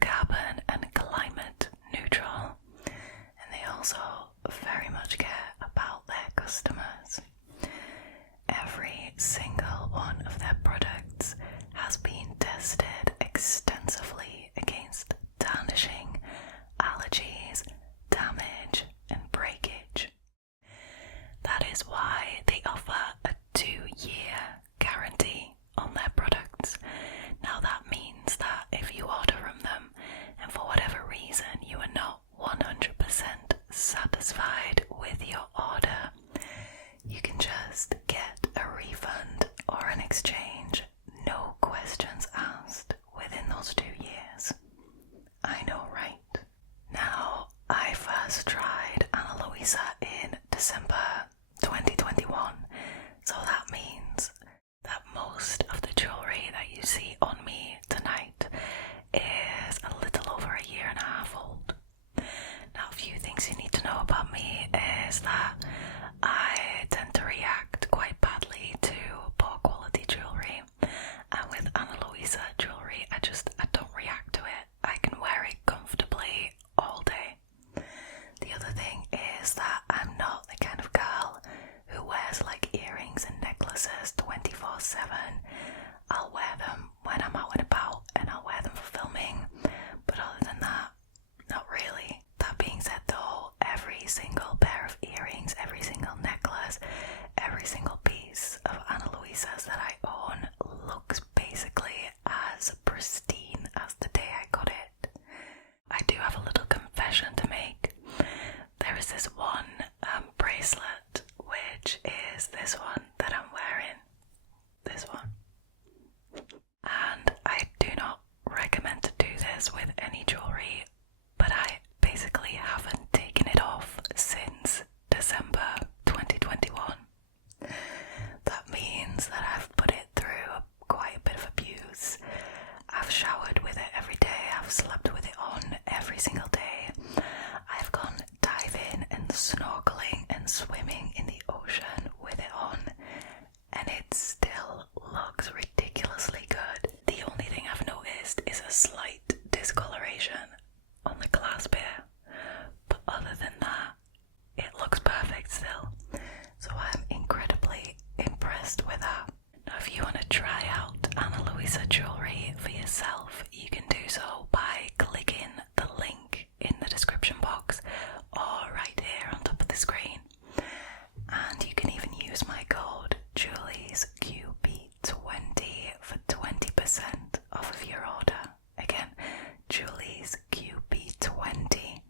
carbon and climate neutral, and they also very much care about their customers. Every single one of their products has been tested extensively against tarnishing, allergies, damage, and breakage. That is why they offer a 2-year guarantee on their products. Now that means that if you order from them and for whatever reason you are not 100% satisfied with your order, you can just get a refund or an exchange, no questions asked, within those 2 years. I know, right? Now, I first tried Ana Luisa in December 2021, so that means that most of the jewellery that you see on me tonight is a little over a year and a half old. Now, a few things you need to know about me is that I tend to react quite badly to poor quality jewellery, and with Ana Luisa jewellery I don't react to it. I can wear it comfortably all day. The other thing is that I'm not the kind of girl who wears like earrings and necklaces 24/7. I'll wear them when I'm out and about and I'll wear them for filming, but other than that, not really. That being said though, every single pair of earrings, every single necklace, every single piece of Ana Luisa's that I own looks basically as pristine as the day I got it. I do have a little confession to make. There is this one bracelet, which is this one that I'm wearing. This one. And I do not recommend to do this with any jewellery, but I basically haven't taken it off since December 2021. That means that I've put it through quite a bit of abuse. I've showered with it every day, I've slept with it on every single day. I've gone diving and snorkeling and swimming in the ocean with it on, and it still looks ridiculously good. The only thing I've noticed is a slight discoloration on the clasp here, but other than that, it looks perfect still. So I'm incredibly impressed with that. Now if you want to try out Ana Luisa jewellery for yourself, you can do so by clicking the link in the description box or right here on top of the screen. And you can even use my code JuliesQB20 for 20% off of your order. Again, JuliesQB20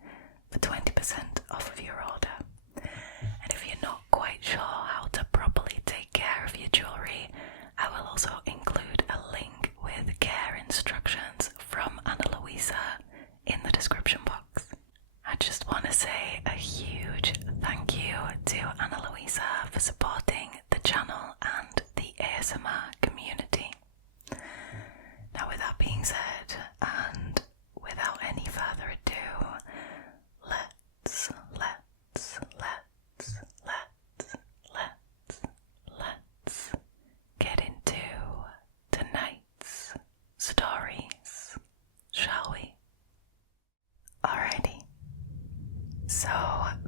for 20% off of your order. And if you're not quite sure how to properly take care of your jewellery, I will also include a link with care instructions from Ana Luisa in the description box. I just want to say a huge thank you to Ana Luisa for supporting the channel and the ASMR community. Now with that being said, and without any further ado, let's get into tonight's stories, shall we? Alrighty. So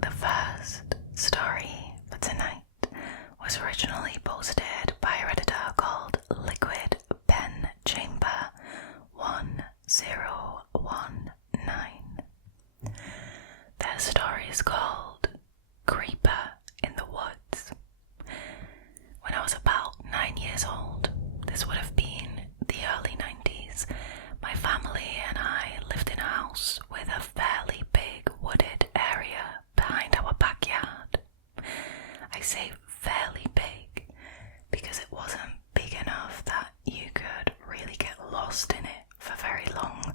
the first story for tonight was originally posted by a Redditor called Liquid Pen Chamber 1019. Their story is called Creeper in the Woods. When I was about 9 years old, this would have been the early 90s, my family and I lived in a house with a fairly big wooded area behind our backyard. I say fairly big because it wasn't big enough that you could really get lost in it for very long,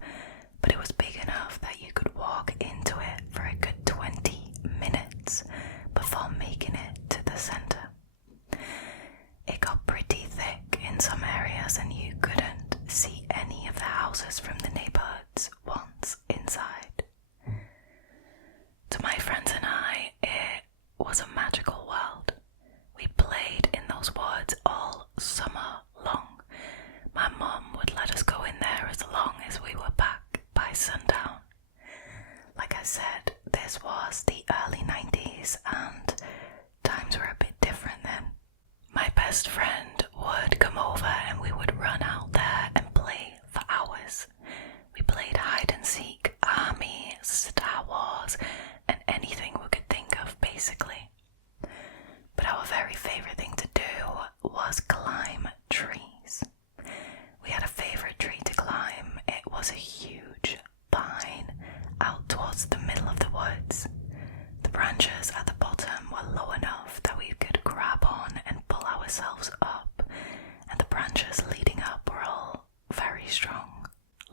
but it was big enough that you could walk into it for a good 20 minutes before making it to the centre. It got pretty thick in some areas and you couldn't see any of the houses from the neighbourhoods once inside. To my friends and I, it was a magical world. We played in those woods all summer long. My mum would let us go in there as long as we were back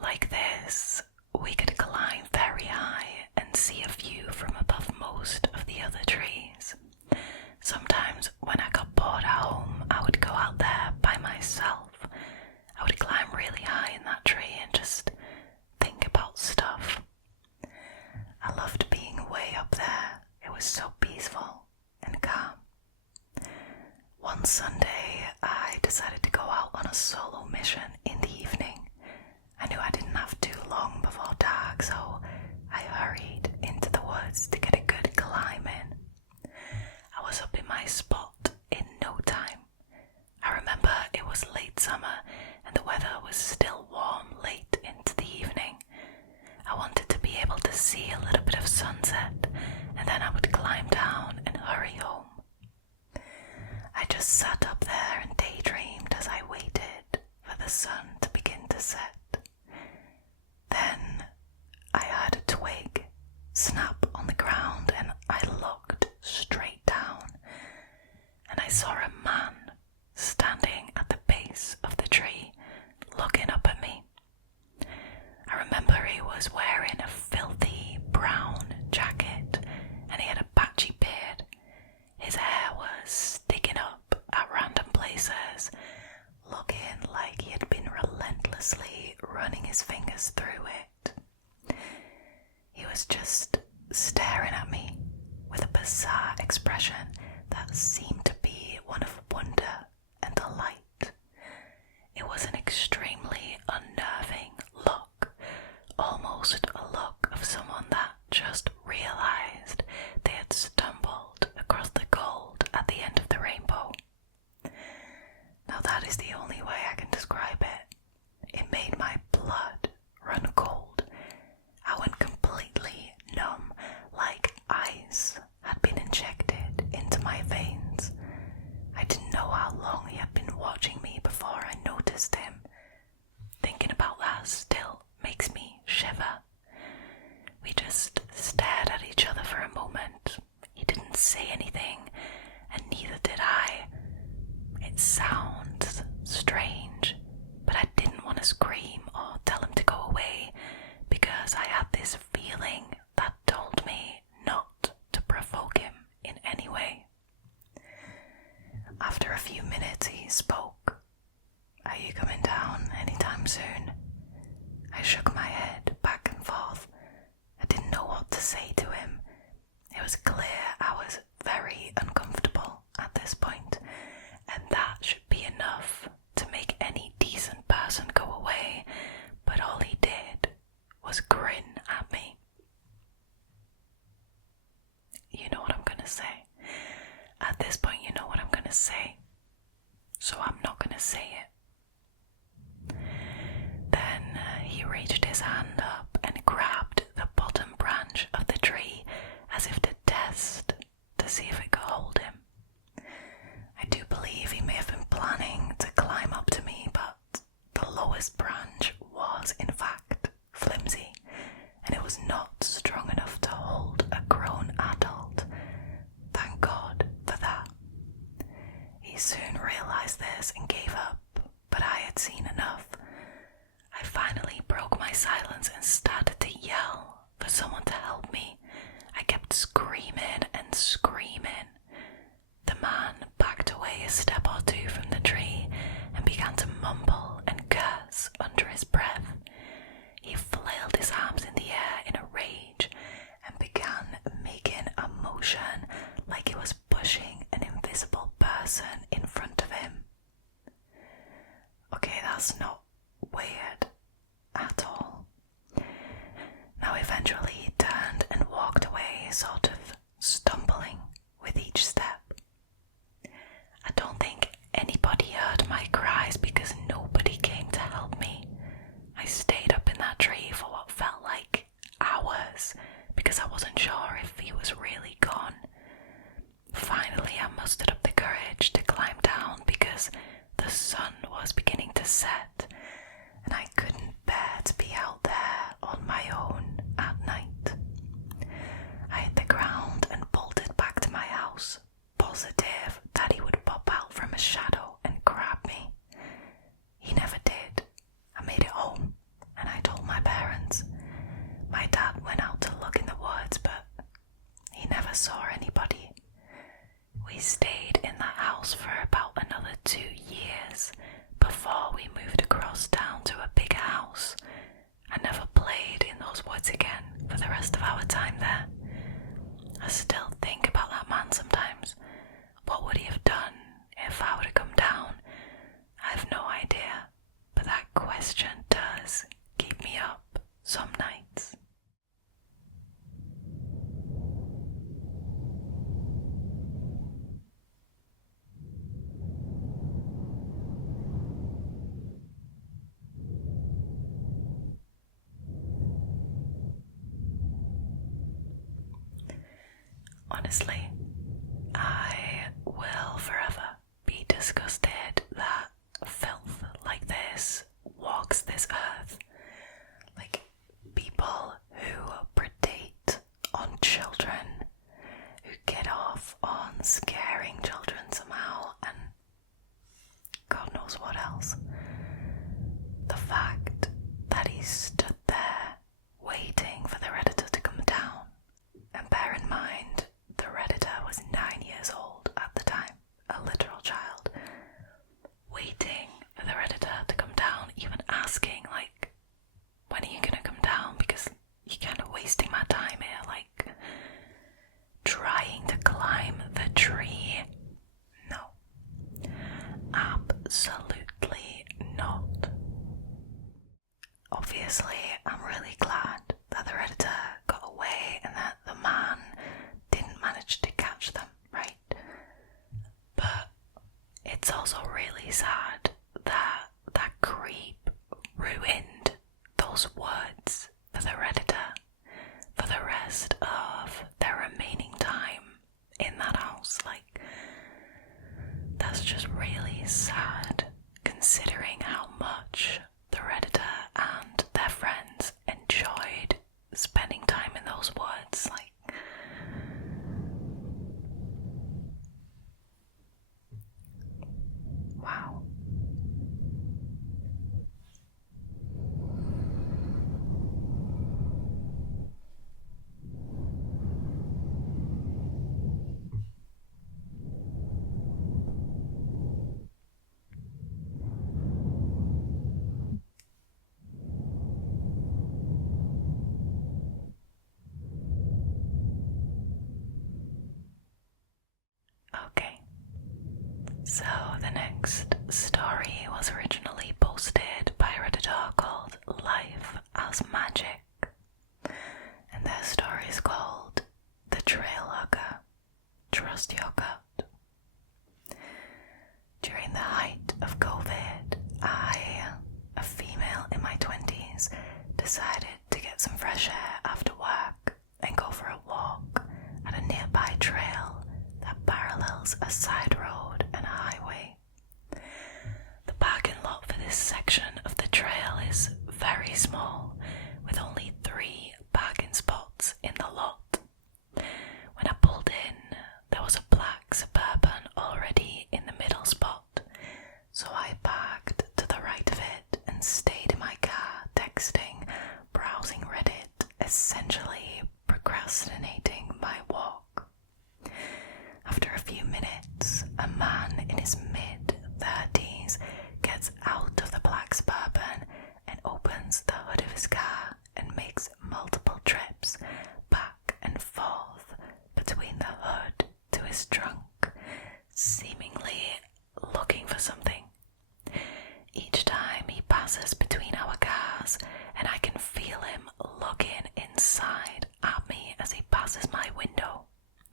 like this, we could climb very high and see a view from above most of the other trees. Sometimes when I got bored at home, I would go out there by myself. I would climb really high in that tree and just think about stuff. I loved being way up there. It was so peaceful and calm. One Sunday, I decided to go out on a solo mission in the evening. I knew I didn't have too long before dark, so I hurried into the woods to get a good climb in. I was up in my spot in no time. I remember it was late summer and the weather was still warm late into the evening. I wanted to be able to see a little bit of sunset, and then I would climb down and hurry home. I just sat up there and daydreamed as I waited for the sun to begin to set. Then I heard a twig snap on the ground and I looked straight down, and I saw a man standing at the base of the tree looking up at me. I remember he was wearing a filthy brown jacket and he had a patchy beard. His hair was sticking up at random places, looking like he had been relentlessly running his fingers through it. He was just staring at me with a bizarre expression that seemed to be one of wonder and delight. It was an extremely unnerving look, almost a look of someone that just realized they had stumbled across the gold at the end of the rainbow. Now that is the only way I can describe it. It made my blood run cold. I went completely numb, like ice had been injected into my veins. I didn't know how long he had been watching me before I noticed him. Thinking about that still makes me shiver. We just stared at each other for a moment. He didn't say anything, and neither did I. It sounds strange, but I didn't want to scream or tell him to go away because I had this feeling that told me not to provoke him in any way. After a few minutes he spoke. "Are you coming down anytime soon?" I shook my head back and forth. I didn't know what to say to him. It was clear I was very uncomfortable at this point, and that should be enough to make any decent person go away, but all he did was grin at me. You know what I'm gonna say. At this point, you know what I'm gonna say, so I'm not gonna say it. Then he reached his hand up and grabbed the bottom branch of the tree as if to test to see if it could hold him. I do believe he may have been planning to climb up to me, but the lowest branch was in fact flimsy, and it was not strong enough to hold a grown adult. Thank God for that. He soon realized this and gave up, but I had seen enough. I finally broke my silence and started to yell for someone to help me. I kept screaming and screaming. The man backed away a step or two from the tree and began to mumble and curse under his breath. He flailed his arms in the air in a rage and began making a motion like he was pushing an invisible person in front of him. Okay, that's not weird at all. Now eventually he turned and walked away, sort of stumbling with each step. I don't think anybody heard my cries because nobody came to help me. I stayed up in that tree for what felt like hours because I wasn't sure if he was really gone. Finally, I mustered up the courage to climb down because the sun was beginning to set and I couldn't bear to be out there on my own at night. I hit the ground Honestly, I will forever be disgusted that filth like this walks this earth. Like, people who predate on children, who get off on scaring children somehow, and God knows what else. The fact that he stood there waiting for the Redditor to come down, and bear in mind, the Redditor was 9 years old at the time, a literal child, waiting for the Redditor to come down, even asking, like, when are you gonna come down, because you're kind of wasting my time here, like, trying to climb the tree. No. Absolutely not. Obviously, I'm really glad that the Redditor got away and that the man didn't manage to catch them, right? But it's also really sad that that creep ruined those woods for the Redditor for the rest of their remaining time in that house. Like, that's just really sad, considering how much the Redditor and their friends enjoyed spending time in those woods. Like, wow. Okay, so the next story was originally posted by a Redditor called LifeAsMagic, and their story is called The Trail Hugger. Trust your gut. During the height of COVID, I, a female in my 20s, decided to get some fresh air after work and go for a walk at a nearby trail that parallels a side road and a highway. The parking lot for this section of the trail is very small, with only 3 parking spots in the lot. When I pulled in, there was a black Suburban already in the middle spot, so I parked to the right of it and stayed in my car texting, browsing Reddit, essentially procrastinating my walk. After a few minutes, a man in his mid-30s gets out of the black Suburban and opens the hood of his car and makes multiple trips back and forth between the hood to his trunk, seemingly looking for something. Each time he passes between our cars, and I can feel him looking inside at me as he passes my window.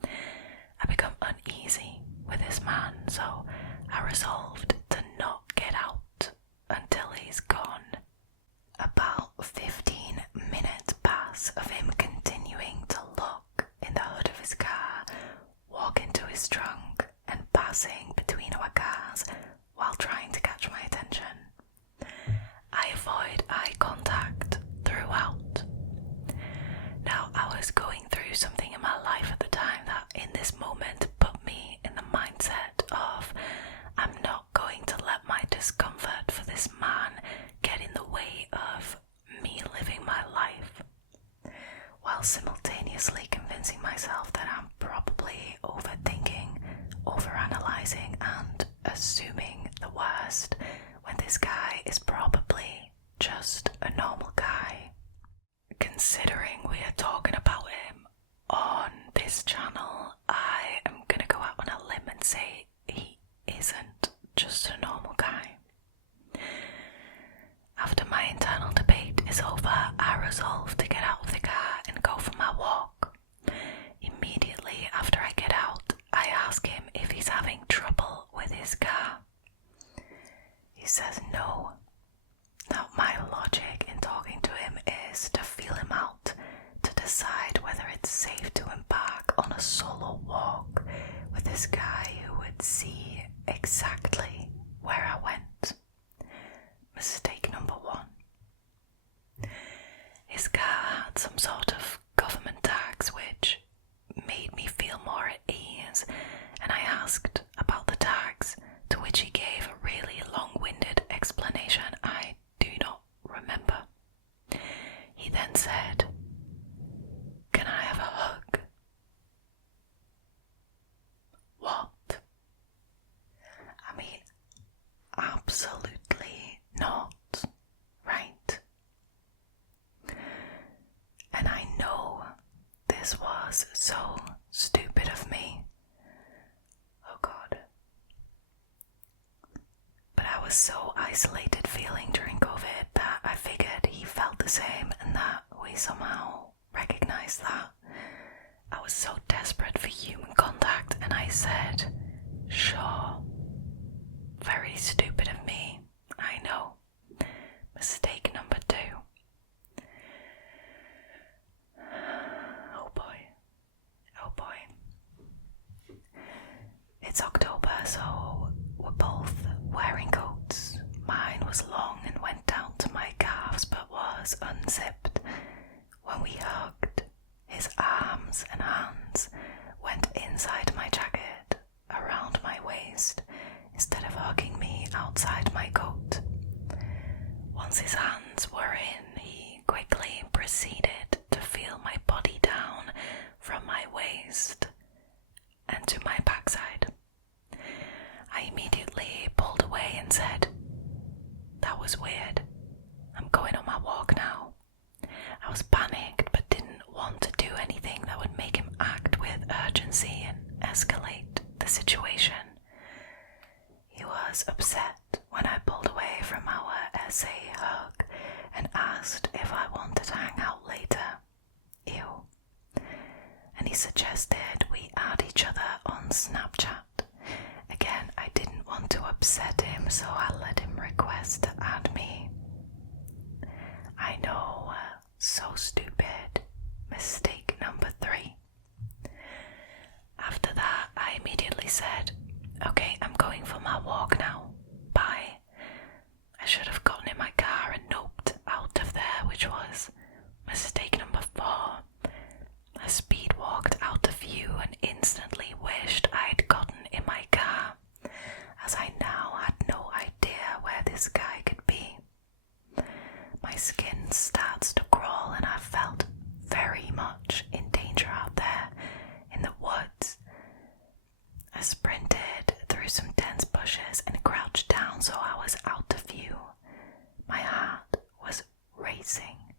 I become uneasy with this man, so I resolved to not get out until he's gone. About 15 minutes pass of him continuing to look in the hood of his car, walking to his trunk, and passing between our cars while trying to catch my attention. I avoid eye contact throughout. Now, I was going through something in my life at the time that in this moment put me in the mindset of, I'm not going to let my discomfort for this man get in the way of me living my life, while simultaneously convincing myself that I'm probably overthinking, overanalyzing, and assuming the worst when this guy is probably just a normal guy. Considering we are talking about him on this channel, I am gonna go out on a limb and say he isn't just a normal guy. After my internal debate is over, I resolve to get out of the car and go for my walk. Immediately after I get out, I ask him if he's having trouble with his car. He says no. Now, my logic in talking to him is to feel him out, to decide whether it's safe to embark on a solo this guy who would see exactly where I went. Mistake number 1. His car had some sort of government tags which made me feel more at ease, and I asked about the tags, to which he gave a really long-winded explanation I do not remember. He then said, "Can I have a hug?" What? I mean, absolutely not, right? And I know this was so stupid of me. Oh God. But I was so isolated feeling during COVID that I figured he felt the same and that we somehow recognized that. I was so desperate for human contact and I said, "Sure." Very stupid of me, I know. Mistake number 2. Oh boy. Oh boy. It's October, so we're both wearing coats. Mine was long and went down to my calves but was unzipped. When we hugged, his arms and hands went inside my jacket, around my waist, instead of hugging me outside my coat. Once his hands were in, he quickly proceeded to feel my body down from my waist and to my backside. I immediately pulled away and said, "That was weird. I'm going on my walk now." I was panicked but didn't want to do anything that would make him act with urgency and escalate the situation. He was upset when I pulled away from our essay hug and asked if I wanted to hang out later. Ew. And he suggested we add each other on Snapchat. Again, I didn't want to upset him, so I let him request to add me. I know, so stupid. Mistake number 3. After that, I immediately said, "Okay, I'm going for my walk now. Bye." I should have gotten in my car and noped out of there, which was mistake number 4. I speed walked out of view and instantly wished I'd gotten in my car, as I now had no idea where this guy could be. My skin starts to crawl and I felt very much in danger out there in the woods. I sprinted through some dense bushes and crouched down so I was out of view. My heart was racing.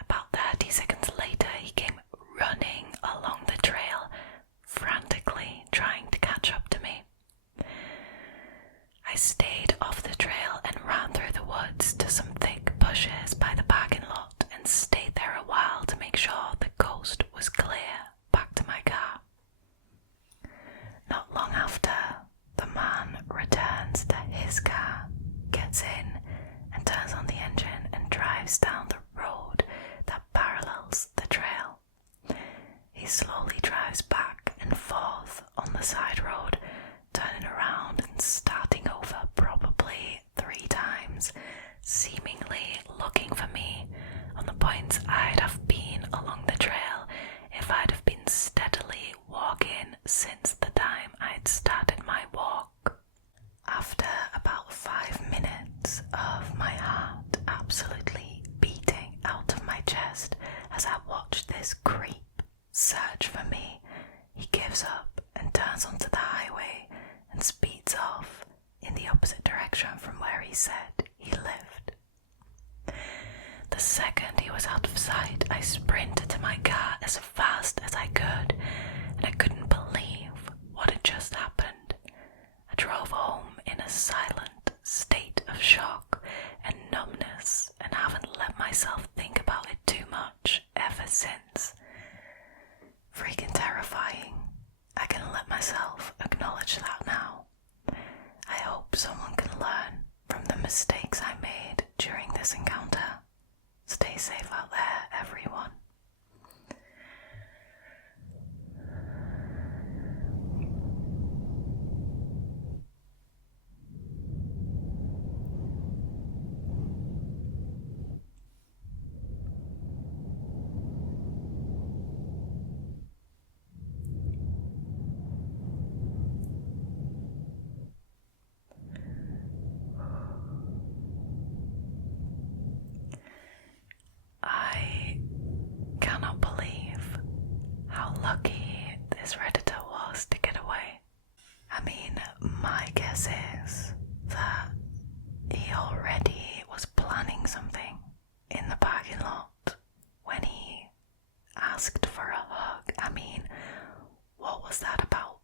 About 30 seconds later, he came running along the trail, frantically trying to catch up to me. I stayed off the trail and ran through the woods to some thick bushes by the parking lot and stayed there a while to make sure the coast was clear back to my car. Not long after, the man returns to his car, gets in and turns on the engine and drives down the road that parallels the trail. He slowly drives back and forth on the side road, turning around and starting over probably 3 times, seemingly looking for me on the points I'd have been along the trail if I'd have been steadily walking since the time I'd started my walk. After about 5 minutes of my heart absolutely beating out of my chest as I watched this creep search for me, he gives up and turns onto the highway and speeds off in the opposite direction from where he said he lived. The second he was out of sight, I sprinted to my car as fast as I could, and I couldn't believe what had just happened. I drove home in a silent state of shock and numbness and haven't let myself think about it too much ever since. Freaking terrifying. I can let myself acknowledge that now. I hope someone can learn from the mistakes I made during this encounter. Stay safe out there, everyone.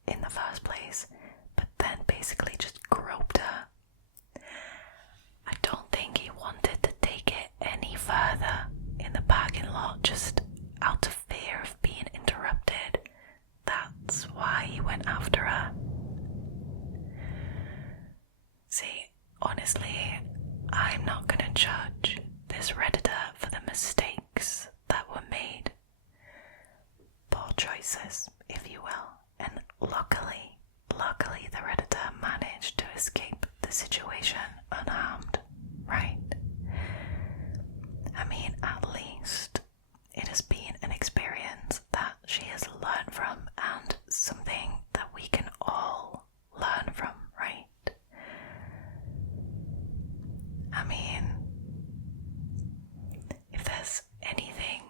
in the first place, but then basically just groped her. I don't think he wanted to take it any further in the parking lot, just out of fear of being interrupted. That's why he went after her. See, honestly, I'm not gonna judge this Redditor for the mistakes that were made. Poor choices, if you will. And luckily the Redditor managed to escape the situation unharmed, right? I mean, at least it has been an experience that she has learned from, and something that we can all learn from, right? I mean, if there's anything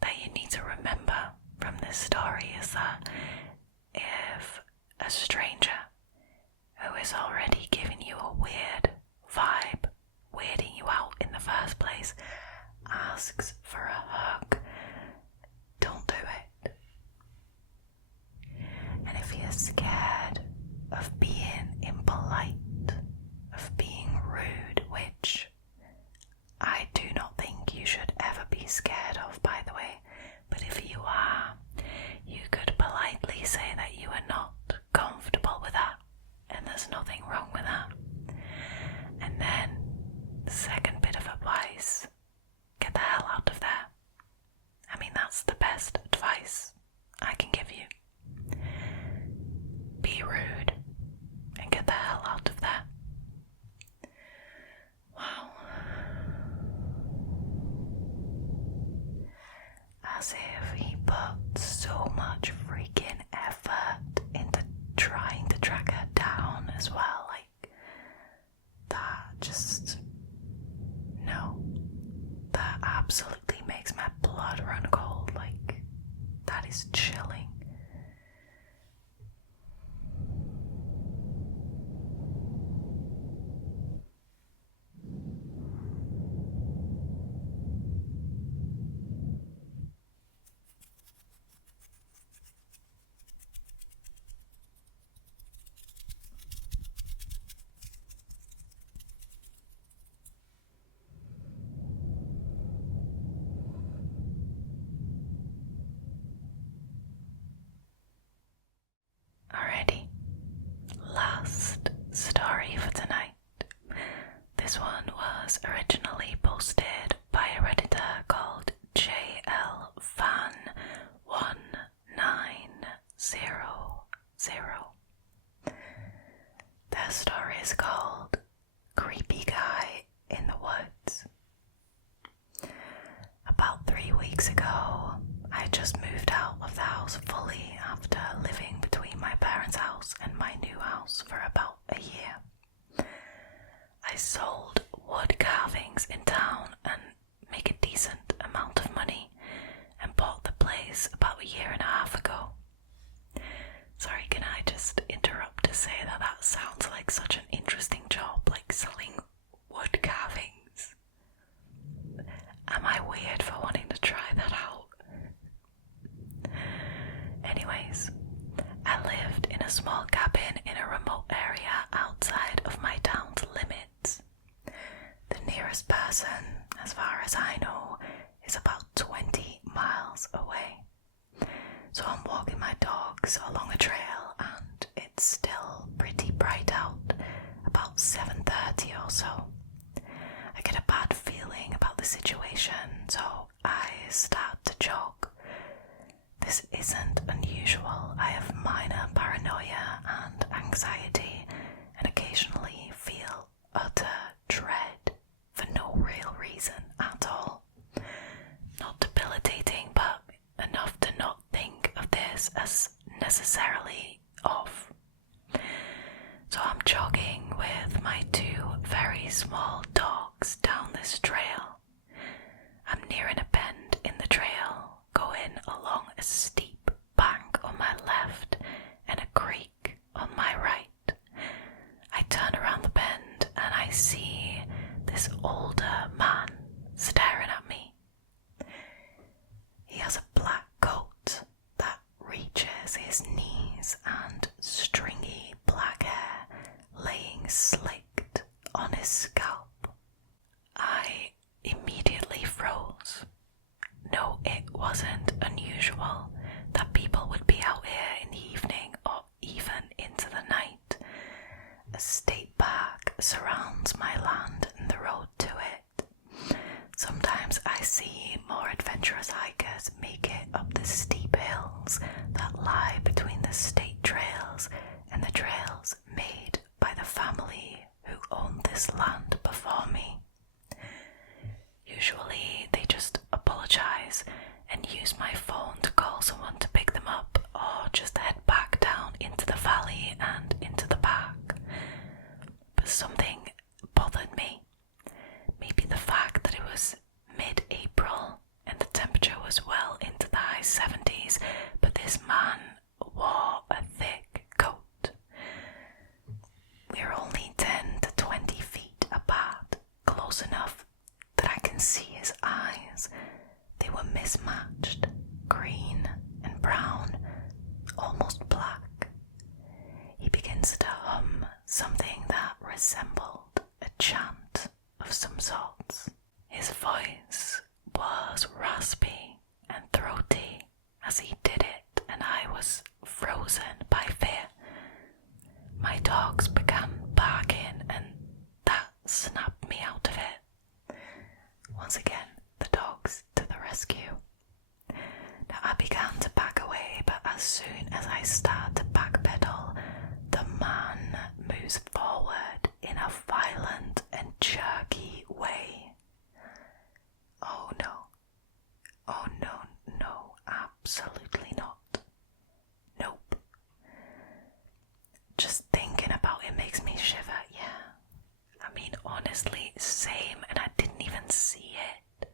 that you need to remember from this story, is that if a stranger who is already giving you a weird vibe, weirding you out in the first place, asks for a hug, don't do it. And if you're scared of being impolite, of being rude, which I do not think you should ever be scared of, by the way, but if you are, you could politely say that you are not comfortable with that, and there's nothing wrong with that. And then, the second bit of advice, get the hell out of there. I mean, that's the best advice I can give you. Be rude and get the hell out of there. Wow. As if he put so much freaking effort into trying to track her down as well. Like, that just... no. That absolutely makes my blood run cold. Like, that is chilling. Alrighty, last story for tonight. This one was originally posted by a Redditor called JL1900. Their story is called Creepy Guy in the Woods. About 3 weeks ago, I just moved out of the house fully after living between my parents' house and my new house for about a year. I sold wood carvings in town and make a decent amount of money, and bought the place about a year and a half ago. Sorry, can I just interrupt to say that that sounds like such an interesting job, like selling wood carvings. Am I weird for wanting to try that out? Anyways, I lived in a small cabin in a remote area outside of my town's limits. The nearest person, as far as I know, is about 20 miles away. So I'm walking my dogs along a trail and it's still pretty bright out, about 7:30 or so. I get a bad feeling about the situation, so I start to jog. This isn't unusual. I have minor paranoia and anxiety and occasionally feel utter dread for no real reason at all. Not debilitating, but enough to not think of this as necessarily off. So I'm jogging with my 2 very small dogs down this trail. I'm nearing a bend in the trail, going along a steep bank on my left and a creek on my right. I turn around the bend and I see this older man staring at me. He has a black coat that reaches his knees and unusual that people would be out here in the evening or even into the night. A state park surrounds my land and the road to it. Sometimes I see more adventurous hikers make it up the steep hills that lie between the state trails and the trails made by the family who owned this land before me. Usually they just apologise and use my phone to call someone to pick them up, or just head back down into the valley and into the park. But something bothered me. Maybe the fact that it was mid-April and the temperature was well into the high 70s, but this man wore a thick coat. We're only 10 to 20 feet apart, close enough that I can see his eyes. They were mismatched, green and brown, almost black. He begins to hum something that resembled a chant of some sorts. His voice was raspy and throaty as he did it, and I was frozen by fear. My dogs began barking, and that snapped me out of it. Once again, the dogs to the rescue. Now I began to back away, but as soon as I start to backpedal, the man moves forward in a violent and jerky way. Oh no. Oh no, no, absolutely not. Nope. Just thinking about it makes me shiver, yeah. I mean, honestly, same, and I didn't even see it.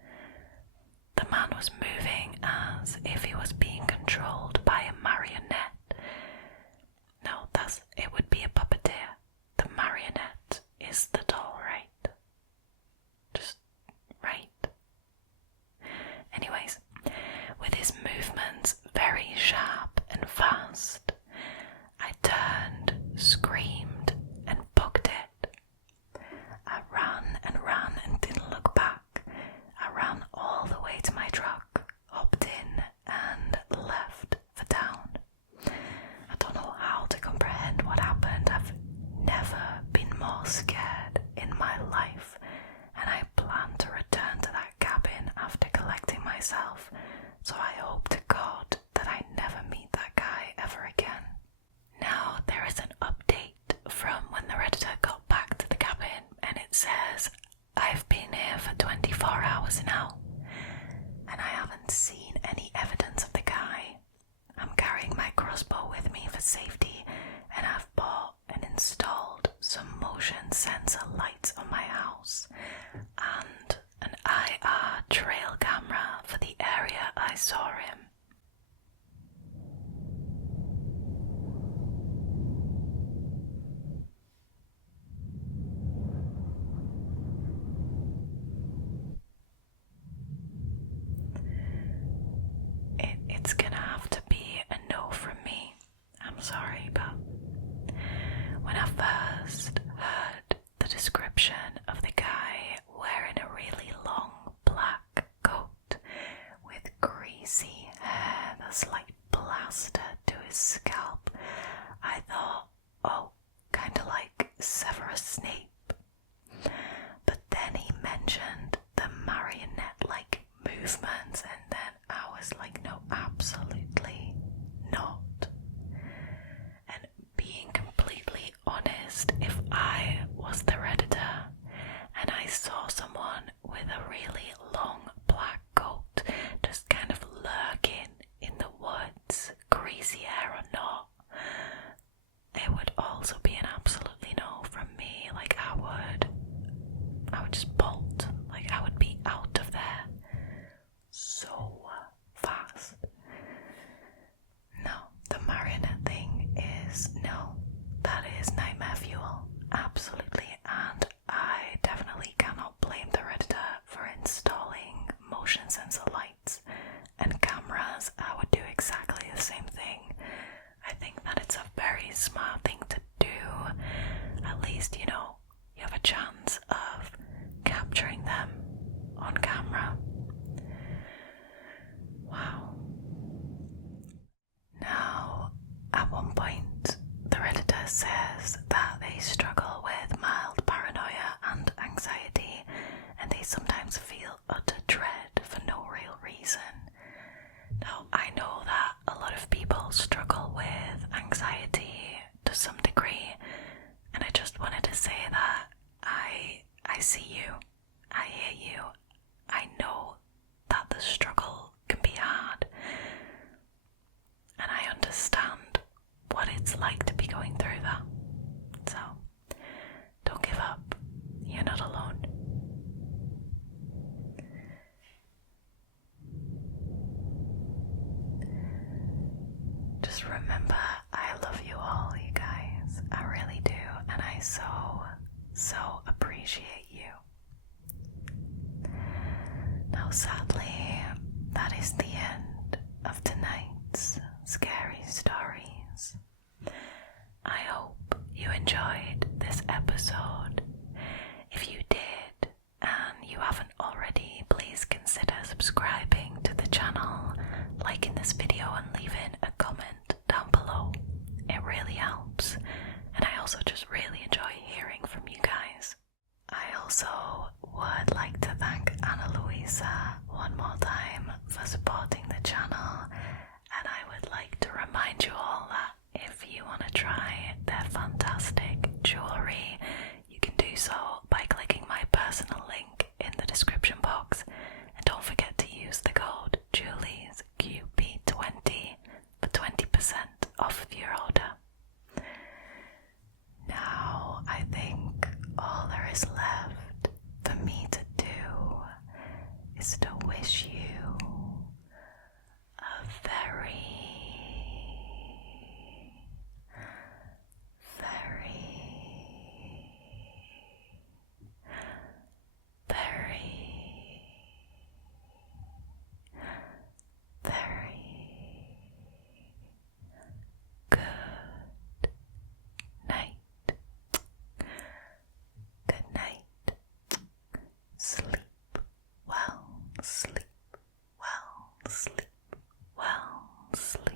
The man was moving as if he was being controlled by a marionette. No, it would be a puppeteer. The marionette is the doll, right? Just right. Anyways, with his movements very sharp and fast, I turned, screamed, and booked it. I ran and didn't look back. I ran all the way to my truck, hopped in, and left for town. I don't know how to comprehend what happened. I've never been more scared in my life, and I plan to return to that cabin after collecting myself, so I hope to God that I never meet that guy ever again. Now there is an update from when the Redditor got back to the cabin, and it says, I've been here for 24 hours now, and I haven't seen any evidence of the guy. I'm carrying my crossbow with me for safety, and I've bought and installed some motion sensor lights on my house, and an IR trail camera for the area I saw him. It's gonna have to be a no from me. I'm sorry, but when I first heard the description of the guy wearing a really long black coat with greasy hair that's like plastered to his scalp, I thought, oh, kinda like Severus Snape. But then he mentioned the marionette-like movements, and then I was like, no, absolutely not. And being completely honest, if I was the Redditor and I saw someone with a really long black coat just kind of lurking in the woods, greasy hair or not, it would also be an absolutely no from me. Like I would just bolt. Like I would be out of there so fast. No, the marionette thing is no. That is nightmare fuel. Absolutely. And I definitely cannot blame the Redditor for installing one point, the Redditor says that they struggle with mild paranoia and anxiety, and they sometimes feel utter dread for no real reason. Now, I know that a lot of people struggle with anxiety to some degree, and I just wanted to say that I see you, I hear you, I know that the struggle can be hard, and I understand what it's like to be going through that. So, don't give up, you're not alone. Just remember, I love you all, you guys. I really do, and I so appreciate you. Now, sadly, that is the end of tonight's scary stories. I hope you enjoyed this episode. If you did, and you haven't already, please consider subscribing to the channel, liking this video, and leaving a comment down below. It really helps, and I also just really enjoy hearing from you guys. I also would like to thank Ana Luisa one more time for supporting the channel, and I would like to remind you all that if you want to try their fantastic jewellery, you can do so by clicking my personal link in the description box, and don't forget to use the code JuliesQP20 for 20% off of your order. Now, I think all there is left for me to do is to wish you a very, good night. Good night. Sleep well, sleep well, sleep well, sleep